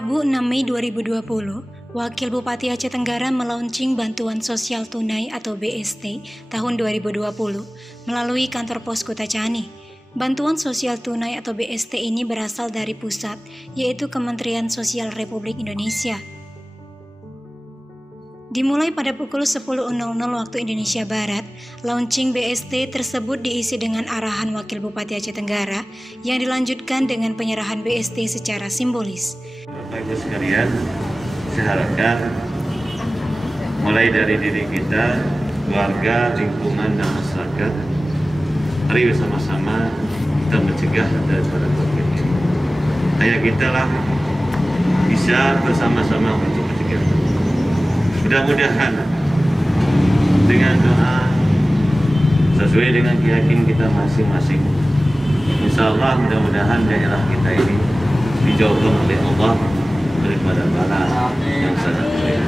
Rabu 6 Mei 2020, Wakil Bupati Aceh Tenggara melaunching Bantuan Sosial Tunai atau BST tahun 2020 melalui kantor pos Kota Cani. Bantuan Sosial Tunai atau BST ini berasal dari pusat, yaitu Kementerian Sosial Republik Indonesia. Dimulai pada pukul 10.00 waktu Indonesia Barat, launching BST tersebut diisi dengan arahan Wakil Bupati Aceh Tenggara yang dilanjutkan dengan penyerahan BST secara simbolis. Bapak Ibu sekalian, saya harapkan mulai dari diri kita, keluarga, lingkungan, dan masyarakat, mari bersama-sama kita mencegah daripada COVID ini. Ayo kita lah bisa bersama-sama untuk mencegah. Mudah-mudahan dengan doa sesuai dengan keyakinan kita masing-masing, insya Allah mudah-mudahan daerah kita ini dijauhkan oleh Allah daripada bala yang sangat berat.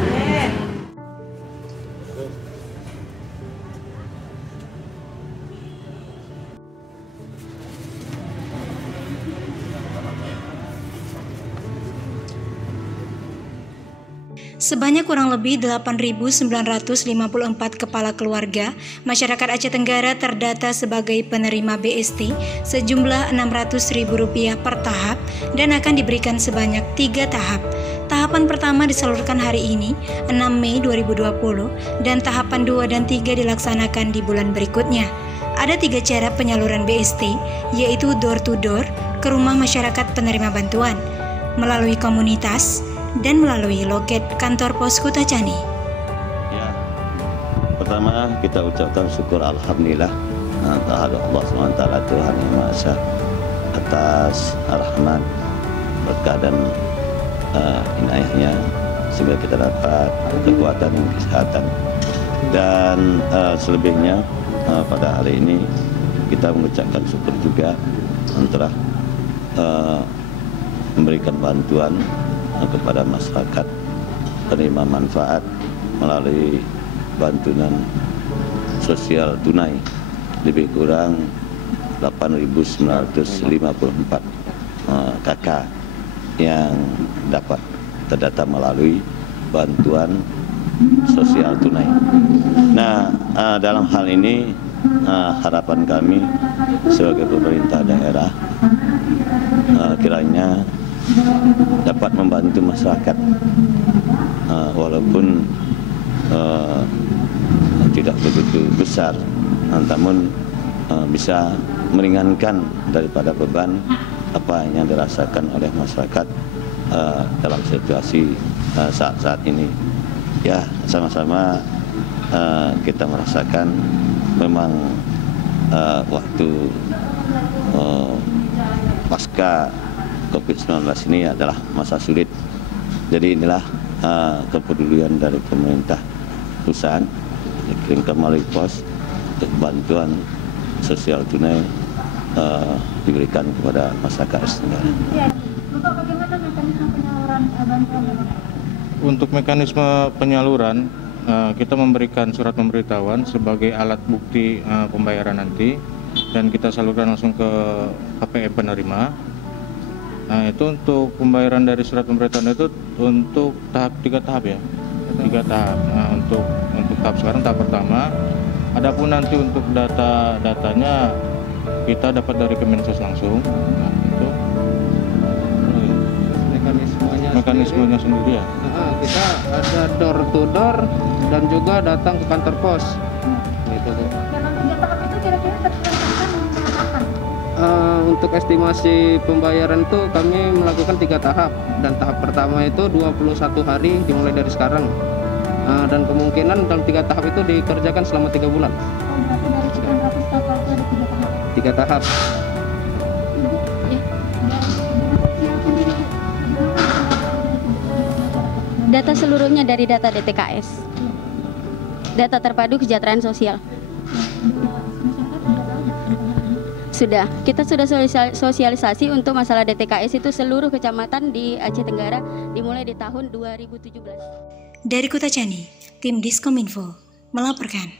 Sebanyak kurang lebih 8.954 kepala keluarga masyarakat Aceh Tenggara terdata sebagai penerima BST sejumlah Rp600.000 per tahap dan akan diberikan sebanyak 3 tahap. Tahapan pertama disalurkan hari ini, 6 Mei 2020, dan tahapan 2 dan 3 dilaksanakan di bulan berikutnya. Ada 3 cara penyaluran BST, yaitu door to door ke rumah masyarakat penerima bantuan, melalui komunitas, dan melalui loket kantor pos Kota Cani. Ya, pertama kita ucapkan syukur alhamdulillah terhadap Allah SWT Tuhan Yang Maha Esa atas rahmat, berkah dan inayahnya sehingga kita dapat kekuatan dan kesehatan. Dan selebihnya pada hari ini kita mengucapkan syukur juga telah memberikan bantuan kepada masyarakat penerima manfaat melalui bantuan sosial tunai lebih kurang 8.954 kakak yang dapat terdata melalui bantuan sosial tunai. Nah, dalam hal ini harapan kami sebagai pemerintah daerah kiranya dapat membantu masyarakat walaupun tidak begitu besar, namun bisa meringankan daripada beban apa yang dirasakan oleh masyarakat dalam situasi saat-saat ini. Ya, sama-sama kita merasakan memang waktu pasca COVID-19 ini adalah masa sulit. Jadi inilah kepedulian dari pemerintah pusat dikirimkan melalui pos untuk bantuan sosial tunai diberikan kepada masyarakat Aceh Tenggara. Bapak, bagaimana mekanisme penyaluran bantuan? Untuk mekanisme penyaluran, kita memberikan surat pemberitahuan sebagai alat bukti pembayaran nanti, dan kita salurkan langsung ke KPM penerima. Nah, itu untuk pembayaran dari surat pemberitahuan itu untuk tahap 3 tahap ya, 3 tahap. Nah, untuk tahap sekarang tahap pertama. Adapun nanti untuk datanya kita dapat dari Kemensos langsung. Nah, itu mekanismenya sendiri ya. Kita ada door to door dan juga datang ke kantor pos. Gitu. Dalam 3 tahap itu kira-kira terselesaikan kapan? Untuk estimasi pembayaran itu kami melakukan 3 tahap, dan tahap pertama itu 21 hari dimulai dari sekarang, dan kemungkinan dalam 3 tahap itu dikerjakan selama 3 bulan. Berarti dari 900 total itu ada 3 tahap. 3 tahap. Data seluruhnya dari data DTKS, data terpadu kesejahteraan sosial. Kita sudah sosialisasi untuk masalah DTKS itu seluruh kecamatan di Aceh Tenggara dimulai di tahun 2017. Dari Kota Cani, tim Diskominfo melaporkan.